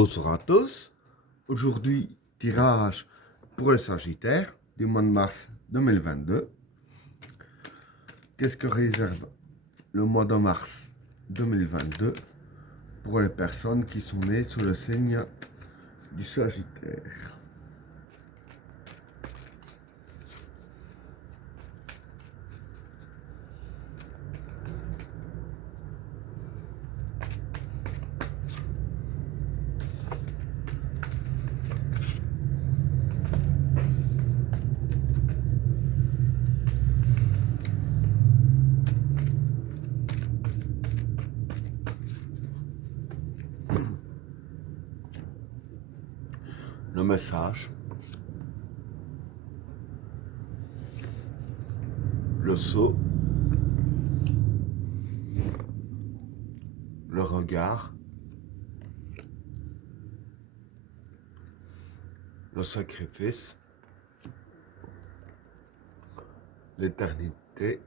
Bonsoir à tous. Aujourd'hui, tirage pour le Sagittaire du mois de mars 2022. Qu'est-ce que réserve le mois de mars 2022 pour les personnes qui sont nées sous le signe du Sagittaire? Le message, le sceau, le regard, le sacrifice, l'éternité,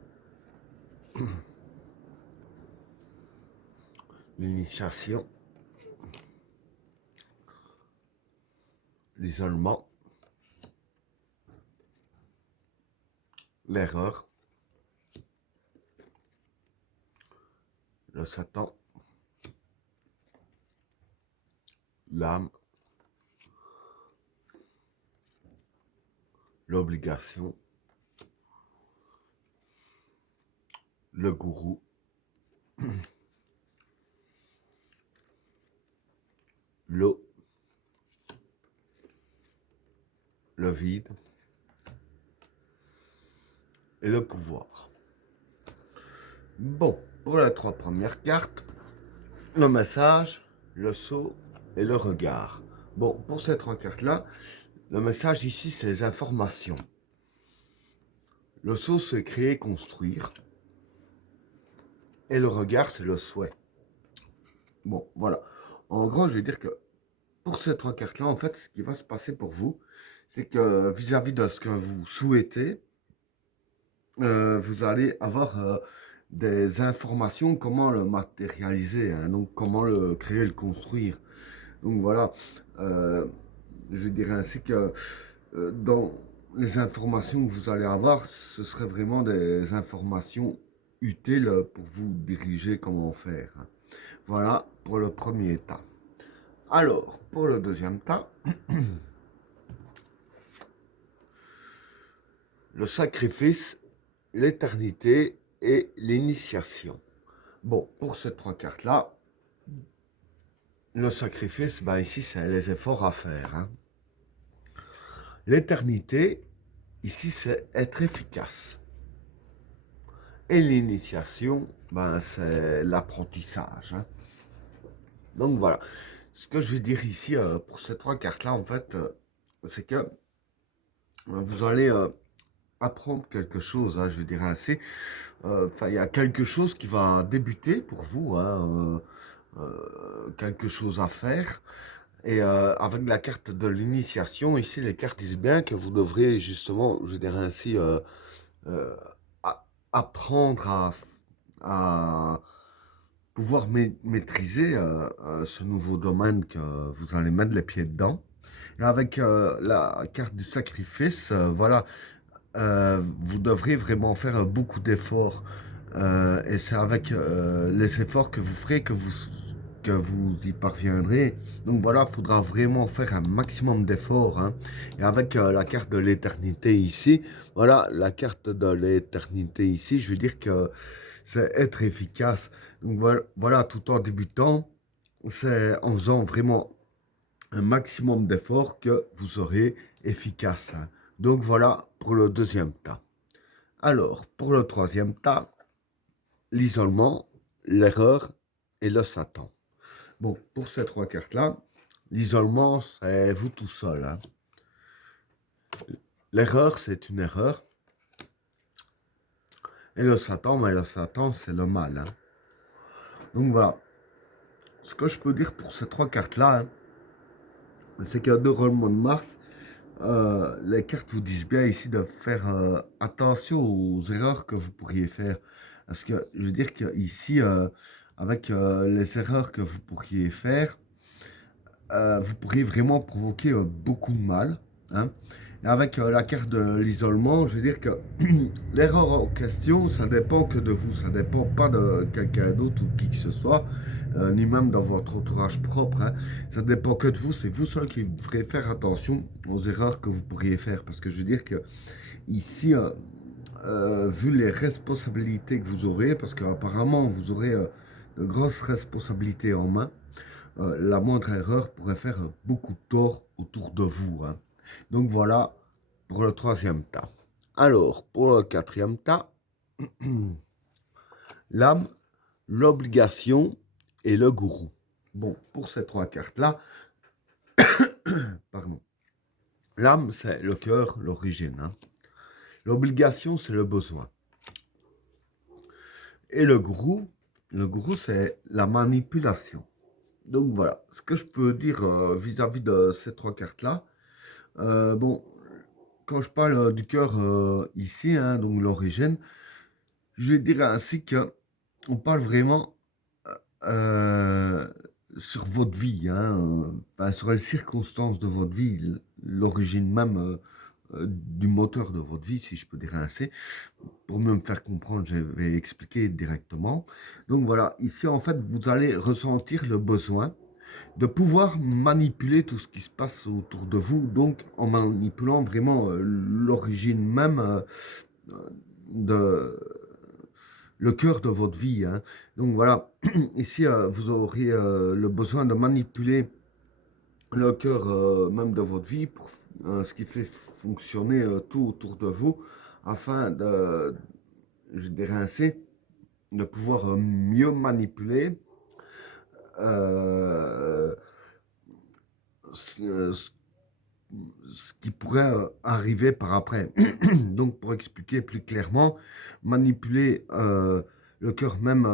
l'initiation, l'isolement, l'erreur, le Satan, l'âme, l'obligation, le gourou, l'eau, le vide et le pouvoir. Bon, pour les trois premières cartes, le message, le sceau et le regard. Bon, pour ces trois cartes-là, le message ici, c'est les informations. Le sceau, c'est créer, construire. Et le regard, c'est le souhait. Bon, voilà. En gros, je veux dire que pour ces trois cartes-là, en fait, ce qui va se passer pour vous, c'est que vis-à-vis de ce que vous souhaitez, vous allez avoir des informations, comment le matérialiser, hein, donc comment le créer, le construire. Donc voilà, je dirais ainsi que dans les informations que vous allez avoir, ce serait vraiment des informations utiles pour vous diriger comment faire. Hein. Voilà pour le premier tas. Alors, pour le deuxième tas, le sacrifice, l'éternité et l'initiation. Bon, pour ces trois cartes-là, le sacrifice, ben ici, c'est les efforts à faire. Hein. L'éternité, ici, c'est être efficace. Et l'initiation, ben, c'est l'apprentissage. Hein. Donc voilà. Ce que je veux dire ici, pour ces trois cartes-là, en fait, c'est que vous allez apprendre quelque chose, hein, je veux dire ainsi. Enfin, il y a quelque chose qui va débuter pour vous, hein, quelque chose à faire. Et avec la carte de l'initiation, ici, les cartes disent bien que vous devrez justement, je dirais ainsi, euh, apprendre à pouvoir maîtriser ce nouveau domaine que vous allez mettre les pieds dedans. Et avec la carte du sacrifice, voilà, vous devrez vraiment faire beaucoup d'efforts. Et c'est avec les efforts que vous ferez que vous y parviendrez. Donc voilà, il faudra vraiment faire un maximum d'efforts. Hein. Et avec la carte de l'éternité ici, voilà, la carte de l'éternité ici, je veux dire que c'est être efficace. Donc voilà, tout en débutant, c'est en faisant vraiment un maximum d'efforts que vous serez efficace. Hein. Donc voilà pour le deuxième tas. Alors, pour le troisième tas, l'isolement, l'erreur et le Satan. Bon, pour ces trois cartes-là, l'isolement, c'est vous tout seul. Hein. L'erreur, c'est une erreur. Et le Satan, mais le Satan, c'est le mal. Hein. Donc voilà. Ce que je peux dire pour ces trois cartes-là, hein, c'est que durant le mois de mars, les cartes vous disent bien ici de faire attention aux erreurs que vous pourriez faire. Parce que je veux dire qu'ici, avec les erreurs que vous pourriez faire, vous pourriez vraiment provoquer beaucoup de mal, hein. Et avec la carte de l'isolement, je veux dire que l'erreur en question, ça dépend que de vous, ça dépend pas de quelqu'un d'autre ou qui que ce soit, ni même dans votre entourage propre, hein. Ça dépend que de vous, c'est vous seul qui devrez faire attention aux erreurs que vous pourriez faire, parce que je veux dire que ici, vu les responsabilités que vous aurez, parce qu'apparemment vous aurez de grosses responsabilités en main, la moindre erreur pourrait faire beaucoup de tort autour de vous, hein. Donc voilà pour le troisième tas. Alors, pour le quatrième tas, l'âme, l'obligation et le gourou. Bon, pour ces trois cartes-là, pardon. L'âme, c'est le cœur, l'origine, hein. L'obligation, c'est le besoin. Et le gourou, c'est la manipulation. Donc voilà, ce que je peux dire vis-à-vis de ces trois cartes-là. Bon, quand je parle du cœur ici, hein, donc l'origine, je vais dire ainsi que on parle vraiment euh, sur votre vie, hein, enfin, sur les circonstances de votre vie, l'origine même du moteur de votre vie, si je peux dire ainsi. Pour mieux me faire comprendre, je vais expliquer directement. Donc voilà, ici en fait, vous allez ressentir le besoin de pouvoir manipuler tout ce qui se passe autour de vous, donc en manipulant vraiment l'origine même de le cœur de votre vie, hein. Donc voilà, ici vous auriez le besoin de manipuler le cœur même de votre vie pour ce qui fait fonctionner tout autour de vous afin de, je dirais ainsi, de pouvoir mieux manipuler euh, ce qui pourrait arriver par après. Donc, pour expliquer plus clairement, manipuler le cœur même,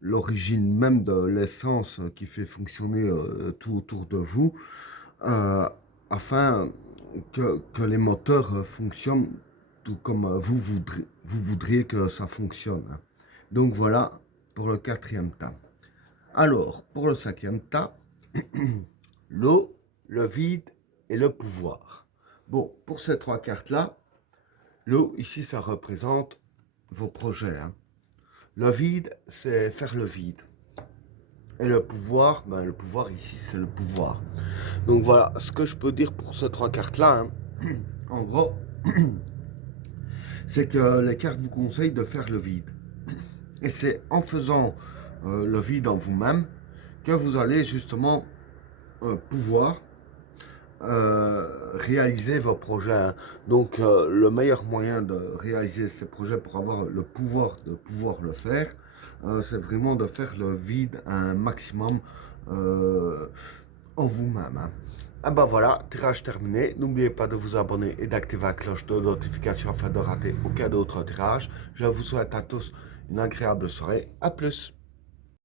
l'origine même de l'essence qui fait fonctionner tout autour de vous, euh, afin que les moteurs fonctionnent tout comme vous voudriez que ça fonctionne. Donc voilà pour le quatrième tas. Alors, pour le cinquième tas, l'eau, le vide et le pouvoir. Bon, pour ces trois cartes-là, l'eau, ici, ça représente vos projets, hein. Le vide, c'est faire le vide. Et le pouvoir, ben, le pouvoir ici, c'est le pouvoir. Donc voilà, ce que je peux dire pour ces trois cartes-là, hein, en gros, c'est que les cartes vous conseillent de faire le vide. Et c'est en faisant le vide en vous-même que vous allez justement pouvoir réaliser vos projets, hein. Donc le meilleur moyen de réaliser ces projets pour avoir le pouvoir de pouvoir le faire, c'est vraiment de faire le vide un maximum en vous-même, hein. Ah ben voilà, tirage terminé. N'oubliez pas de vous abonner et d'activer la cloche de notification afin de rater aucun autre tirage. Je vous souhaite à tous une agréable soirée. À plus.